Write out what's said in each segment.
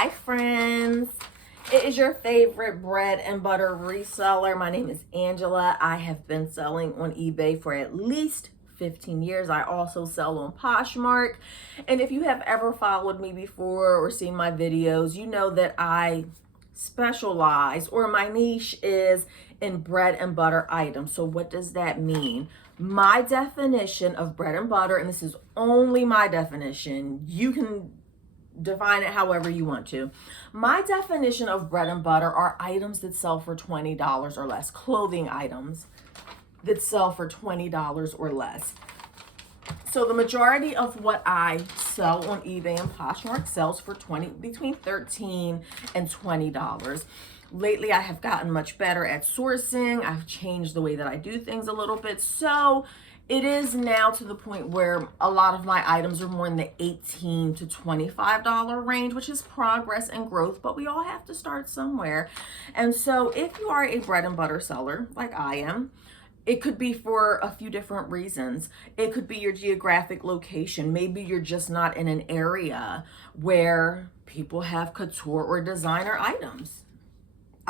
Hi friends, it is your favorite bread and butter reseller. My name is Angela. I have been selling on eBay for at least 15 years. I also sell on Poshmark. And if you have ever followed me before or seen my videos, you know that I specialize, or my niche is in bread and butter items. So what does that mean? My definition of bread and butter, and this is only my definition, you can define it however you want to. My definition of bread and butter are items that sell for $20 or less, clothing items that sell for $20 or less. So the majority of what I sell on eBay and Poshmark sells for between $13 and $20. Lately, I have gotten much better at sourcing. I've changed the way that I do things a little bit. So it is now to the point where a lot of my items are more in the $18 to $25 range, which is progress and growth, but we all have to start somewhere. And so if you are a bread and butter seller like I am, it could be for a few different reasons. It could be your geographic location. Maybe you're just not in an area where people have couture or designer items.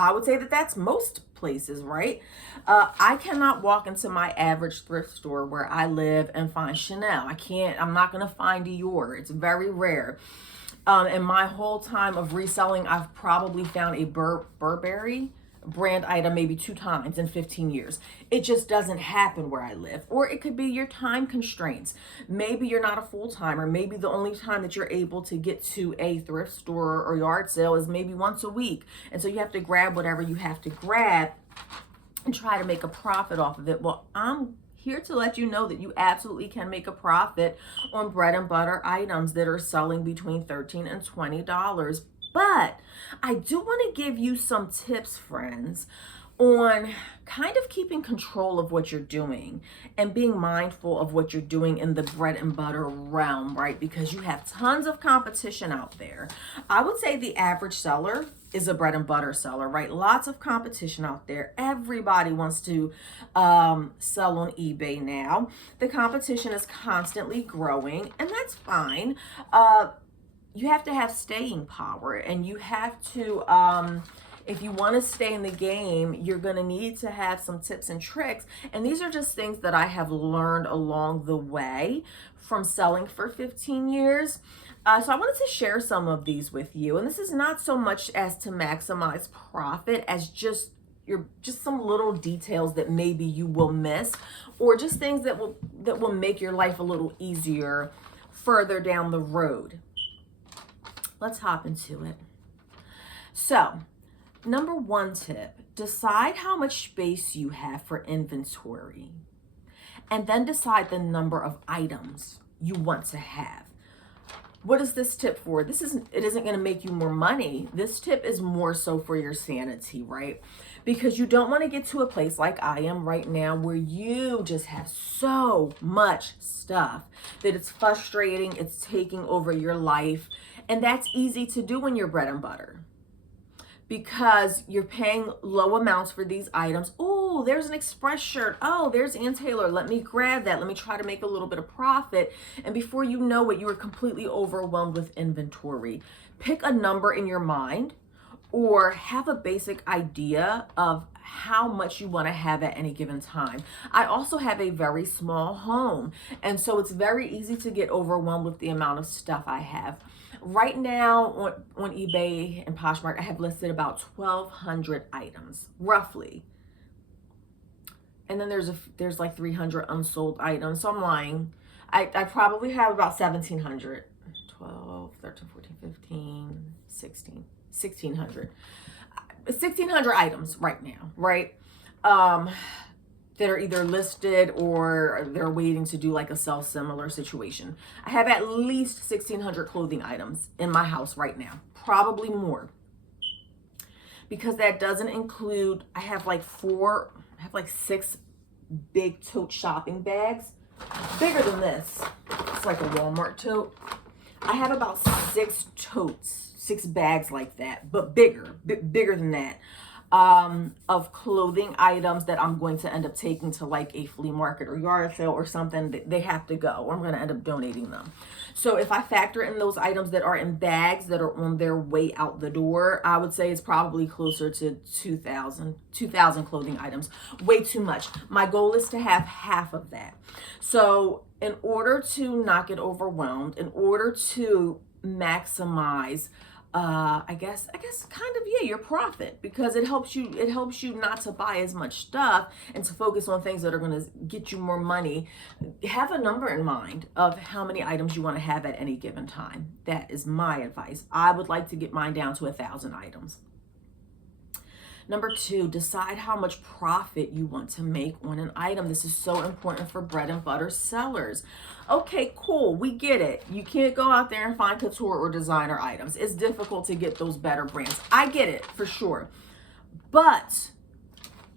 I would say that that's most places, right? I cannot walk into my average thrift store where I live and find Chanel. I'm not gonna find Dior. It's very rare. In my whole time of reselling, I've probably found a Burberry brand item maybe 2 times in 15 years. It just doesn't happen where I live. Or it could be your time constraints. Maybe you're not a full-timer. Maybe the only time that you're able to get to a thrift store or yard sale is maybe once a week. And so you have to grab whatever you have to grab and try to make a profit off of it. Well, I'm here to let you know that you absolutely can make a profit on bread and butter items that are selling between $13 and $20. But I do want to give you some tips, friends, on kind of keeping control of what you're doing and being mindful of what you're doing in the bread and butter realm, right? Because you have tons of competition out there. I would say the average seller is a bread and butter seller, right? Lots of competition out there. Everybody wants to sell on eBay now. The competition is constantly growing, and that's fine. You have to have staying power, and you have to, if you want to stay in the game, you're going to need to have some tips and tricks. And these are just things that I have learned along the way from selling for 15 years. So I wanted to share some of these with you. And this is not so much as to maximize profit as just some little details that maybe you will miss, or just things that will make your life a little easier further down the road. Let's hop into it. So, number 1 tip, decide how much space you have for inventory, and then decide the number of items you want to have. What is this tip for? It isn't going to make you more money. This tip is more so for your sanity, right? Because you don't want to get to a place like I am right now where you just have so much stuff that it's frustrating, it's taking over your life. And that's easy to do when you're bread and butter, because you're paying low amounts for these items. Oh, there's an Express shirt. Oh, there's Ann Taylor. Let me grab that. Let me try to make a little bit of profit. And before you know it, you are completely overwhelmed with inventory. Pick a number in your mind, or have a basic idea of how much you want to have at any given time. I also have a very small home, and so it's very easy to get overwhelmed with the amount of stuff I have. Right now on eBay and Poshmark, I have listed about 1,200 items, roughly. And then there's like 300 unsold items. So I'm lying. I probably have about 1,700. 12, 13, 14, 15, 16. 1,600. 1,600 items right now, right? That are either listed or they're waiting to do like a similar situation. I have at least 1,600 clothing items in my house right now, probably more. Because that doesn't include, I have like 6 big tote shopping bags, bigger than this. It's like a Walmart tote. I have about 6 totes, 6 bags like that, but bigger than that. of clothing items that I'm going to end up taking to like a flea market or yard sale or something. They have to go, or I'm going to end up donating them. So if I factor in those items that are in bags that are on their way out the door, I would say it's probably closer to 2,000 clothing items. Way too much. My goal is to have half of that. So in order to not get overwhelmed, in order to maximize I guess kind of, yeah, your profit, because it helps you not to buy as much stuff and to focus on things that are going to get you more money. Have a number in mind of how many items you want to have at any given time. That is my advice. I would like to get mine down to 1,000 items. Number 2, decide how much profit you want to make on an item. This is so important for bread and butter sellers. Okay, cool. We get it. You can't go out there and find couture or designer items. It's difficult to get those better brands. I get it for sure. But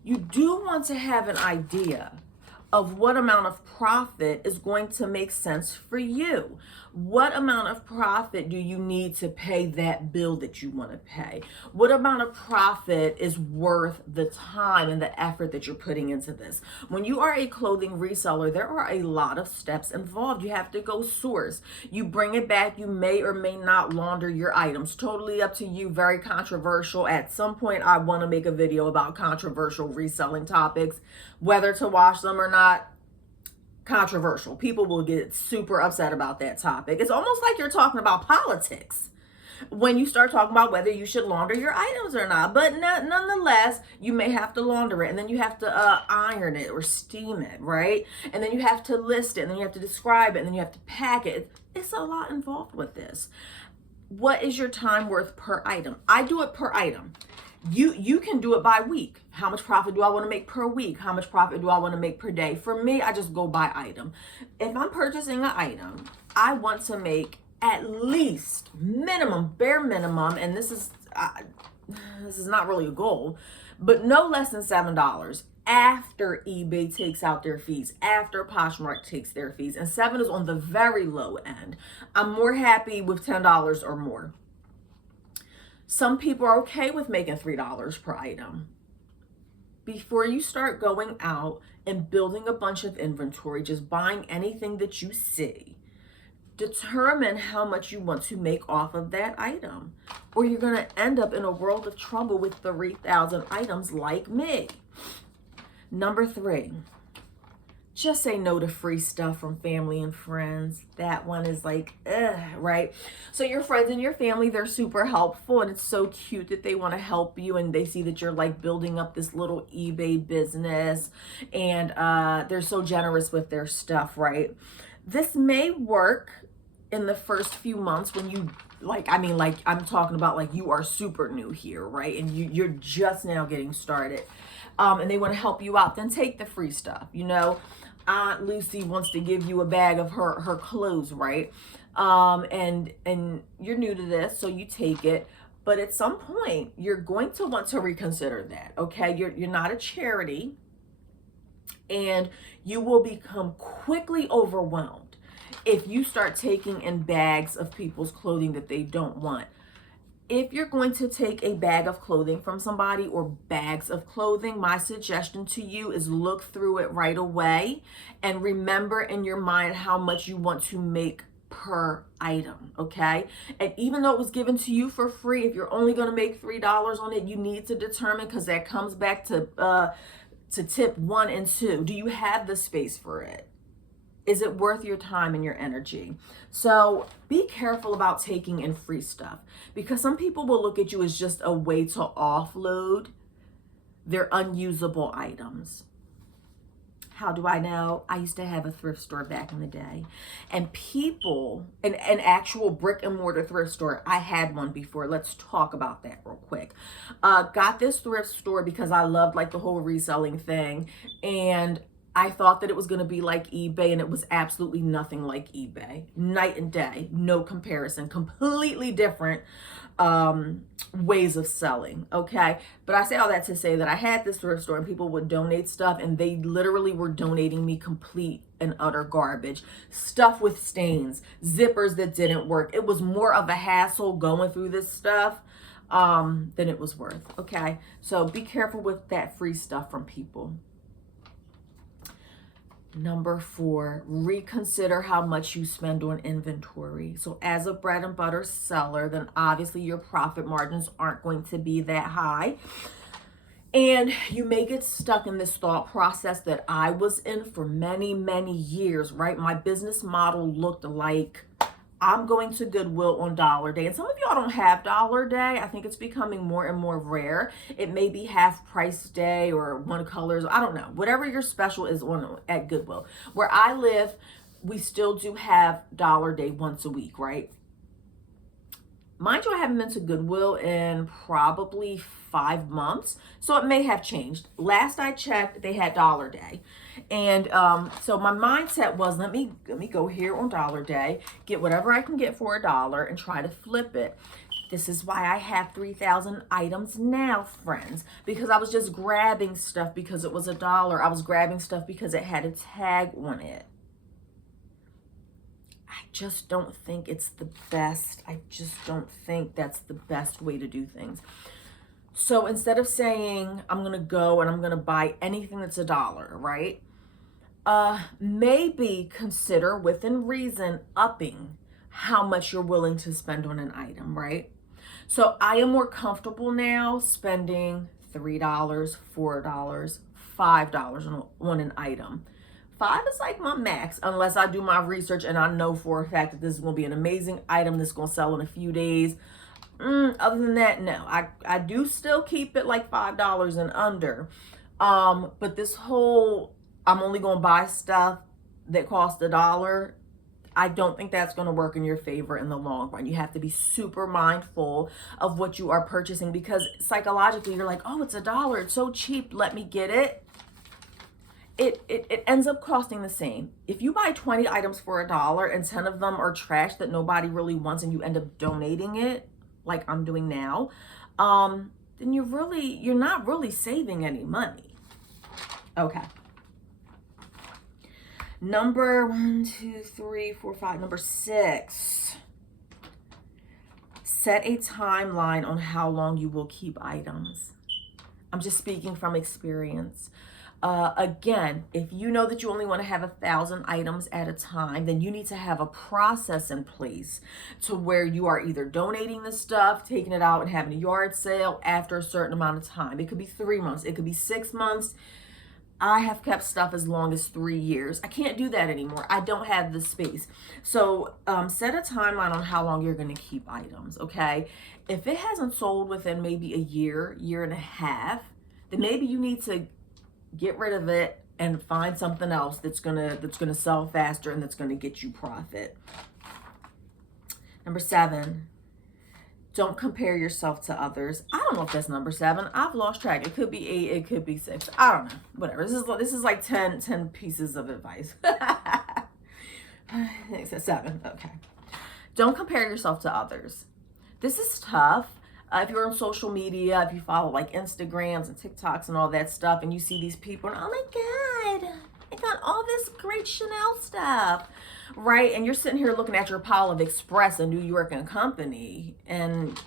you do want to have an idea of what amount of profit is going to make sense for you. What amount of profit do you need to pay that bill that you want to pay? What amount of profit is worth the time and the effort that you're putting into this? When you are a clothing reseller, there are a lot of steps involved. You have to go source. You bring it back. You may or may not launder your items. Totally up to you. Very controversial. At some point, I want to make a video about controversial reselling topics, whether to wash them or not. Controversial. People will get super upset about that topic. It's almost like you're talking about politics when you start talking about whether you should launder your items or not. But nonetheless, you may have to launder it, and then you have to iron it or steam it, right? And then you have to list it, and then you have to describe it, and then you have to pack it. It's a lot involved with this. What is your time worth per item? I do it per item. You can do it by week. How much profit do I want to make per week? How much profit do I want to make per day? For me, I just go by item. If I'm purchasing an item, I want to make at least minimum, bare minimum, and this is not really a goal, but no less than $7 after eBay takes out their fees, after Poshmark takes their fees, and 7 is on the very low end. I'm more happy with $10 or more. Some people are okay with making $3 per item. Before you start going out and building a bunch of inventory, just buying anything that you see, determine how much you want to make off of that item, or you're going to end up in a world of trouble with 3,000 items like me. Number 3, just say no to free stuff from family and friends. That one is like, right? So your friends and your family, they're super helpful, and it's so cute that they want to help you, and they see that you're like building up this little eBay business, and they're so generous with their stuff, right? This may work in the first few months when you I'm talking about like you are super new here, right? And you're just now getting started. And they want to help you out. Then take the free stuff. You know, Aunt Lucy wants to give you a bag of her clothes, right? And you're new to this, so you take it. But at some point, you're going to want to reconsider that, okay? You're not a charity, and you will become quickly overwhelmed if you start taking in bags of people's clothing that they don't want. If you're going to take a bag of clothing from somebody or bags of clothing, my suggestion to you is look through it right away and remember in your mind how much you want to make per item, okay? And even though it was given to you for free, if you're only going to make $3 on it, you need to determine, because that comes back to tip 1 and 2. Do you have the space for it? Is it worth your time and your energy? So be careful about taking in free stuff, because some people will look at you as just a way to offload their unusable items. How do I know? I used to have a thrift store back in the day, and people, an actual brick and mortar thrift store. I had one before. Let's talk about that real quick. Got this thrift store because I loved like the whole reselling thing, and I thought that it was going to be like eBay, and it was absolutely nothing like eBay. Night and day, no comparison, completely different ways of selling, okay? But I say all that to say that I had this thrift store, and people would donate stuff, and they literally were donating me complete and utter garbage. Stuff with stains, zippers that didn't work. It was more of a hassle going through this stuff than it was worth. Okay, so be careful with that free stuff from people. Number 4, reconsider how much you spend on inventory. So as a bread and butter seller, then obviously your profit margins aren't going to be that high. And you may get stuck in this thought process that I was in for many, many years, right? My business model looked like I'm going to Goodwill on Dollar Day. And some of y'all don't have Dollar Day. I think it's becoming more and more rare. It may be half price day or one colors. I don't know. Whatever your special is on at Goodwill. Where I live, we still do have Dollar Day once a week, right? Mind you, I haven't been to Goodwill in probably 5 months, so it may have changed. Last I checked, they had Dollar Day. And so my mindset was, let me go here on Dollar Day, get whatever I can get for $1 and try to flip it. This is why I have 3,000 items now, friends, because I was just grabbing stuff because it was $1. I was grabbing stuff because it had a tag on it. I just don't think it's the best. I just don't think that's the best way to do things. So instead of saying, I'm going to go and I'm going to buy anything that's $1, right? Maybe consider within reason upping how much you're willing to spend on an item, right? So I am more comfortable now spending $3, $4, $5 on an item. 5 is like my max, unless I do my research and I know for a fact that this is going to be an amazing item that's going to sell in a few days. Other than that, no. I do still keep it like $5 and under. But this whole, I'm only going to buy stuff that costs $1, I don't think that's going to work in your favor in the long run. You have to be super mindful of what you are purchasing, because psychologically you're like, oh, it's $1. It's so cheap. Let me get it. It ends up costing the same. If you buy 20 items for $1 and 10 of them are trash that nobody really wants and you end up donating it, like I'm doing now, then you're not really saving any money. Okay. Number 6. Set a timeline on how long you will keep items. I'm just speaking from experience. Again, if you know that you only want to have 1,000 items at a time, then you need to have a process in place to where you are either donating the stuff, taking it out and having a yard sale after a certain amount of time. It could be 3 months. It could be 6 months. I have kept stuff as long as 3 years. I can't do that anymore. I don't have the space. So set a timeline on how long you're going to keep items, okay? If it hasn't sold within maybe a year, year and a half, then maybe you need to get rid of it and find something else that's gonna sell faster and that's gonna get you profit. Number 7, don't compare yourself to others. I don't know if that's number 7. I've lost track. It could be 8. It could be 6. I don't know. Whatever. This is like 10 pieces of advice. I think it's 7. Okay. Don't compare yourself to others. This is tough. If you're on social media, if you follow like Instagrams and TikToks and all that stuff, and you see these people, and, oh my God, I got all this great Chanel stuff, right? And you're sitting here looking at your pile of Express and New York and Company, and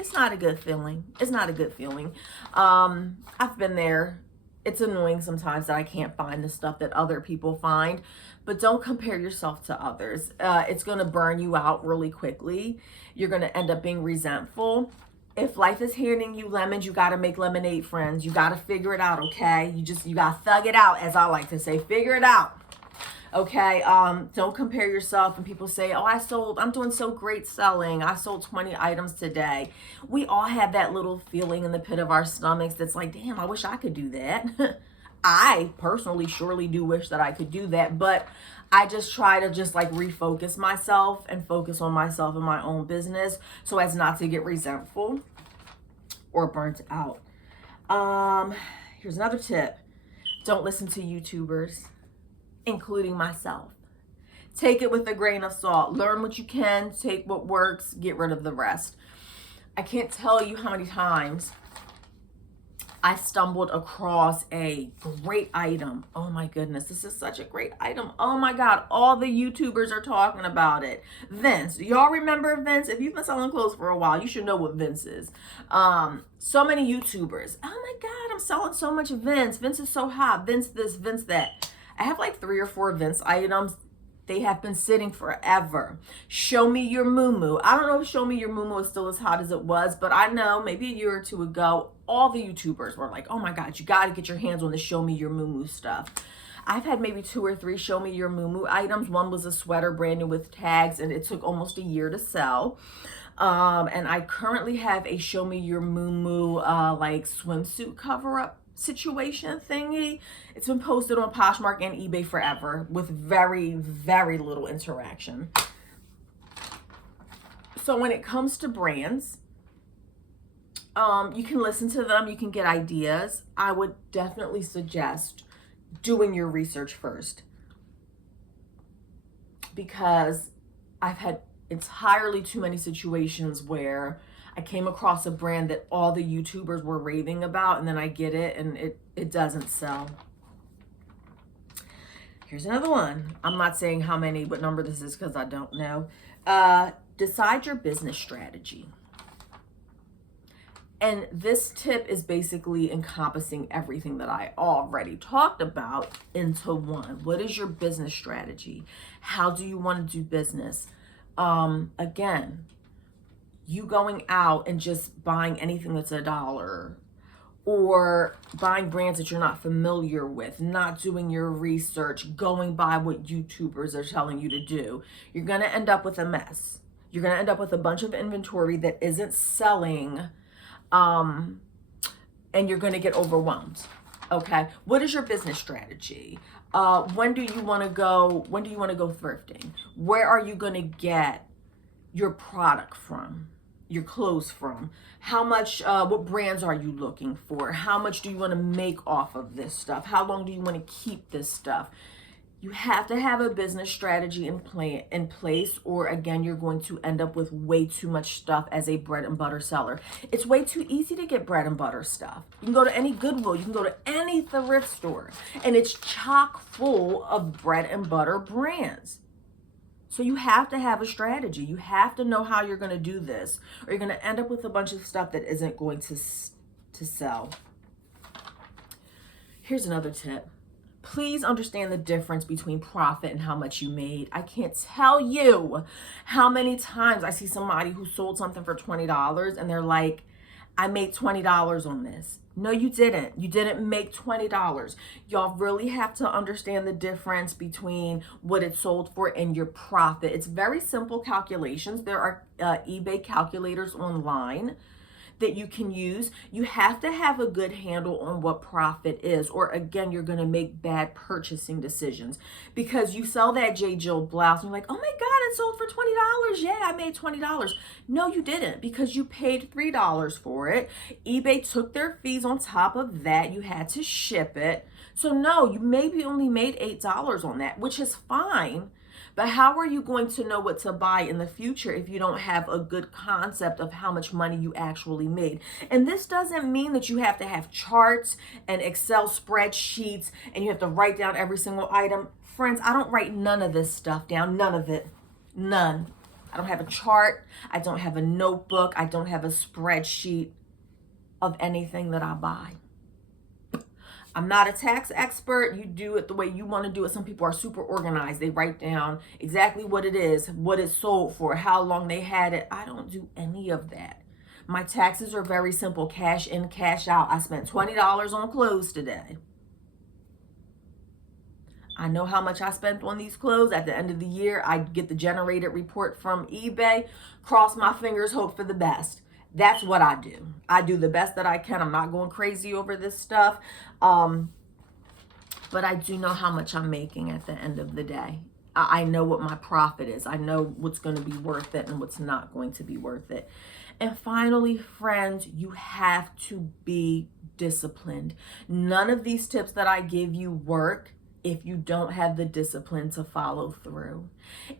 it's not a good feeling. It's not a good feeling. I've been there. It's annoying sometimes that I can't find the stuff that other people find, but don't compare yourself to others. It's going to burn you out really quickly. You're going to end up being resentful. If life is handing you lemons, you got to make lemonade, friends. You got to figure it out, okay? You got to thug it out, as I like to say. Figure it out. Okay, don't compare yourself. And people say, oh, I'm doing so great selling. I sold 20 items today. We all have that little feeling in the pit of our stomachs that's like, damn, I wish I could do that. I personally surely do wish that I could do that, but I just try to just like refocus myself and focus on myself and my own business so as not to get resentful or burnt out. Here's another tip. Don't listen to YouTubers, including myself. Take it with a grain of salt. Learn what you can, take what works, get rid of the rest. I can't tell you how many times I stumbled across a great item. Oh my goodness, this is such a great item. Oh my God, all the YouTubers are talking about it. Vince, y'all remember Vince? If you've been selling clothes for a while, you should know what Vince is. So many YouTubers. Oh my God, I'm selling so much Vince. Vince is so hot. Vince this, Vince that. I have like 3 or 4 Vince items. They have been sitting forever. Show me your moo. I don't know if Show Me Your Moo is still as hot as it was, but I know maybe a year or 2 ago, all the YouTubers were like, oh my God, you got to get your hands on the Show Me Your Moo stuff. I've had maybe 2 or 3 Show Me Your Moo items. One was a sweater brand new with tags, and it took almost a year to sell. And I currently have a Show Me Your Moo like swimsuit cover-up situation thingy. It's been posted on Poshmark and eBay forever with very, very little interaction. So when it comes to brands, you can listen to them, you can get ideas. I would definitely suggest doing your research first, because I've had entirely too many situations where I came across a brand that all the YouTubers were raving about, and then I get it and it doesn't sell. Here's another one. I'm not saying what number this is because I don't know. Decide your business strategy. And this tip is basically encompassing everything that I already talked about into one. What is your business strategy? How do you want to do business? Again, you going out and just buying anything that's $1, or buying brands that you're not familiar with, not doing your research, going by what YouTubers are telling you to do, you're going to end up with a mess. You're going to end up with a bunch of inventory that isn't selling, and you're going to get overwhelmed. Okay. What is your business strategy? When do you want to go thrifting? Where are you going to get your product from? Your clothes from? How much, what brands are you looking for? How much do you want to make off of this stuff? How long do you want to keep this stuff? You have to have a business strategy in place, or again, you're going to end up with way too much stuff as a bread and butter seller. It's way too easy to get bread and butter stuff. You can go to any Goodwill, you can go to any thrift store, and it's chock full of bread and butter brands. So you have to have a strategy. You have to know how you're going to do this, or you're going to end up with a bunch of stuff that isn't going to sell. Here's another tip. Please understand the difference between profit and how much you made. I can't tell you how many times I see somebody who sold something for $20 and they're like, I made $20 on this. No, you didn't. You didn't make $20. Y'all really have to understand the difference between what it sold for and your profit. It's very simple calculations. There are eBay calculators online that you can use. You have to have a good handle on what profit is, or again, you're going to make bad purchasing decisions, because you sell that J. Jill blouse and you're like, oh my God, it sold for $20. Yeah, I made $20. No, you didn't, because you paid $3 for it. eBay took their fees on top of that. You had to ship it. So no, you maybe only made $8 on that, which is fine. But how are you going to know what to buy in the future if you don't have a good concept of how much money you actually made? And this doesn't mean that you have to have charts and Excel spreadsheets and you have to write down every single item. Friends, I don't write none of this stuff down. None of it. None. I don't have a chart. I don't have a notebook. I don't have a spreadsheet of anything that I buy. I'm not a tax expert. You do it the way you want to do it. Some people are super organized. They write down exactly what it is, what it sold for, how long they had it. I don't do any of that. My taxes are very simple. Cash in, cash out. I spent $20 on clothes today. I know how much I spent on these clothes. At the end of the year, I get the generated report from eBay. Cross my fingers, hope for the best. That's what I do. I do the best that I can. I'm not going crazy over this stuff. But I do know how much I'm making at the end of the day. I know what my profit is. I know what's going to be worth it and what's not going to be worth it. And finally, friends, you have to be disciplined. None of these tips that I give you work if you don't have the discipline to follow through.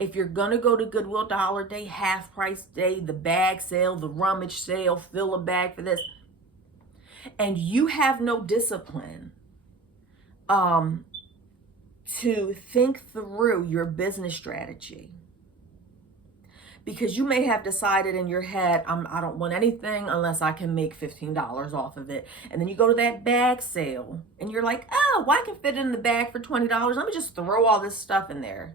If you're going to go to Goodwill Dollar Day, half price day, the bag sale, the rummage sale, fill a bag for this, and you have no discipline to think through your business strategy, because you may have decided in your head, I don't want anything unless I can make $15 off of it. And then you go to that bag sale and you're like, oh, well, I can fit it in the bag for $20. Let me just throw all this stuff in there.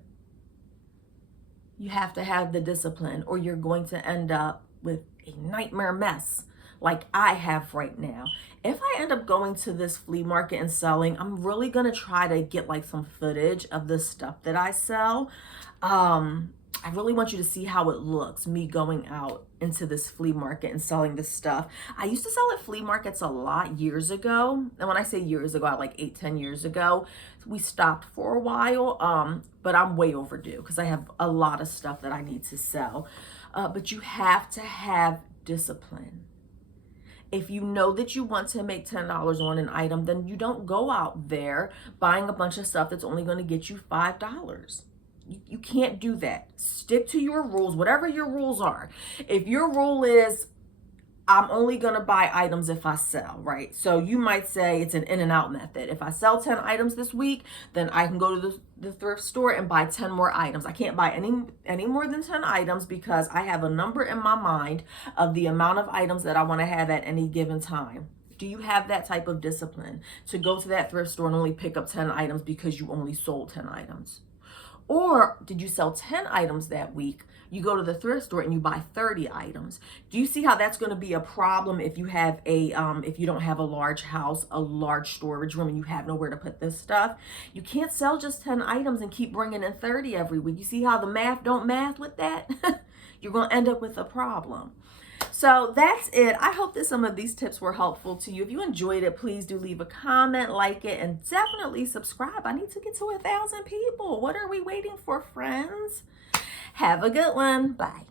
You have to have the discipline, or you're going to end up with a nightmare mess like I have right now. If I end up going to this flea market and selling, I'm really going to try to get like some footage of the stuff that I sell. I really want you to see how it looks, me going out into this flea market and selling this stuff. I used to sell at flea markets a lot years ago. And when I say years ago, like 8-10 years ago, we stopped for a while, but I'm way overdue because I have a lot of stuff that I need to sell. But you have to have discipline. If you know that you want to make $10 on an item, then you don't go out there buying a bunch of stuff that's only going to get you $5. You can't do that. Stick to your rules, whatever your rules are. If your rule is, I'm only going to buy items if I sell, right? So you might say it's an in and out method. If I sell 10 items this week, then I can go to the thrift store and buy 10 more items. I can't buy any more than 10 items because I have a number in my mind of the amount of items that I want to have at any given time. Do you have that type of discipline to go to that thrift store and only pick up 10 items because you only sold 10 items? Or did you sell 10 items that week? You go to the thrift store and you buy 30 items. Do you see how that's going to be a problem if you have if you don't have a large house, a large storage room, and you have nowhere to put this stuff? You can't sell just 10 items and keep bringing in 30 every week. You see how the math don't math with that? You're going to end up with a problem. So that's it. I hope that some of these tips were helpful to you. If you enjoyed it, please do leave a comment, like it, and definitely subscribe. I need to get to 1,000 people. What are we waiting for, friends? Have a good one. Bye.